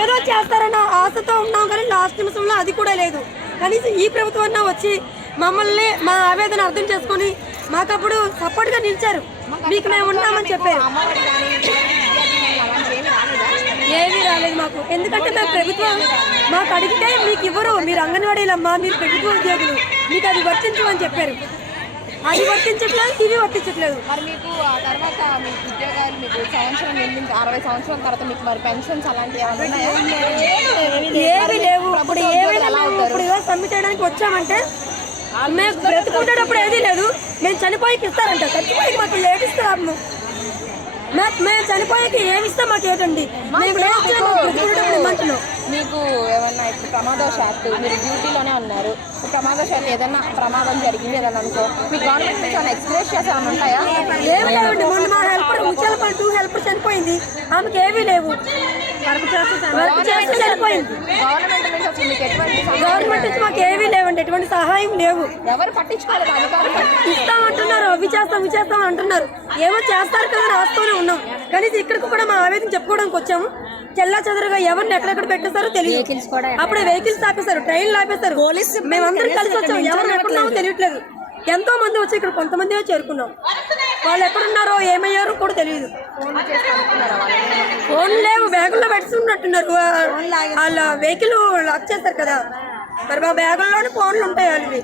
ఏదో చేస్తారన్న ఆశతో ఉన్నాం కానీ లాస్ట్ నిమిషంలో అది కూడా లేదు. కనీసం ఈ ప్రభుత్వం అన్నా వచ్చి మమ్మల్ని మా ఆవేదన అర్థం చేసుకొని మాకప్పుడు సపోర్ట్గా నిలిచారు. మీకు మేము ఉన్నామని చెప్పారు. ఏమీ రాలేదు మాకు. ఎందుకంటే మేము ప్రభుత్వం మాకు అడిగితే మీకు ఇవ్వరు. మీరు అంగన్వాడీలమ్మా మీరు ప్రభుత్వ ఉద్యోగులు మీకు అది వర్తించమని చెప్పారు. అది వర్తించట్లేదు ఇది వర్తించట్లేదు. మరి మీకు ఆ తర్వాత మీకు ఉద్యోగాలు మీకు సంవత్సరం నిండిన అరవై సంవత్సరాల తర్వాత మీకు మరి పెన్షన్స్ అలాంటివి ఏమైనా? ఏవి లేవు. ఇప్పుడు ఏమైనా? ఇప్పుడు సమ్మె చేయడానికి వచ్చామంటే మేము బ్రతుకుంటేటప్పుడు ఏది లేదు. మేము చనిపోయికి ఇస్తారంట. చచ్చిపోయి మాకు లేట్ ఇస్తారు మేము చనిపోయాక ఏమి ఇస్తాం మాకు ఏంటండి మేము చేయము, ఇమ్మంటున్నాం మీకు ఏమన్నా ఇప్పుడు ప్రమాదవశాత్తు మీరు డ్యూటీలోనే ఉన్నారు. ప్రమాదవశాత్తు ఏదైనా ప్రమాదం జరిగింది ఏదైనా అనుకో మీ గవర్నమెంట్ నుంచి ఏమైనా ఎక్స్ప్రెస్ చేసి ఏమైనా ఉంటాయా? ఏమి లేవండి మొన్న మా హెల్పర్ ముచ్చాల టూ హెల్పర్ చనిపోయింది. ఆమెకి ఏమీ లేవు. వర్క్ చేస్తే చనిపోయింది. గవర్నమెంట్ నుంచి మీకు ఎటువంటి సహాయం గవర్నమెంట్ నుంచి మాకు ఏమీ లేవండి ఎటువంటి సహాయం లేవు. ఎవరు పట్టించుకోలేదు ఇస్తామంటున్నారు అవి చేస్తాం ఇవి చేస్తాం అంటున్నారు. ఏమో చేస్తారు కదా రాస్తూనే ఉన్నాం. కనీసం ఇక్కడికి కూడా మా ఆవేదన చెప్పుకోవడానికి వచ్చాము. చెల్లా చెదరుగా ఎవరిని ఎక్కడెక్కడ పెట్టేస్తారో తెలియదు. అప్పుడు వెహికల్స్ ఆపేశారు ట్రైన్లు ఆపేశారు. మేమందరం కలిసి వచ్చాం ఎవరు ఎక్కడున్నామో తెలియట్లేదు. ఎంతో మంది వచ్చి ఇక్కడ కొంతమంది చేరుకున్నాం. వాళ్ళు ఎక్కడున్నారో ఏమయ్యారో కూడా తెలియదు. ఫోన్ లేవు బ్యాగుల్లో పెట్టుకున్నట్టున్నారు. వాళ్ళ వెహికల్ లాక్ చేస్తారు కదా. మరి మా బ్యాగుల్లోనే ఫోన్లు ఉంటాయి వాళ్ళవి.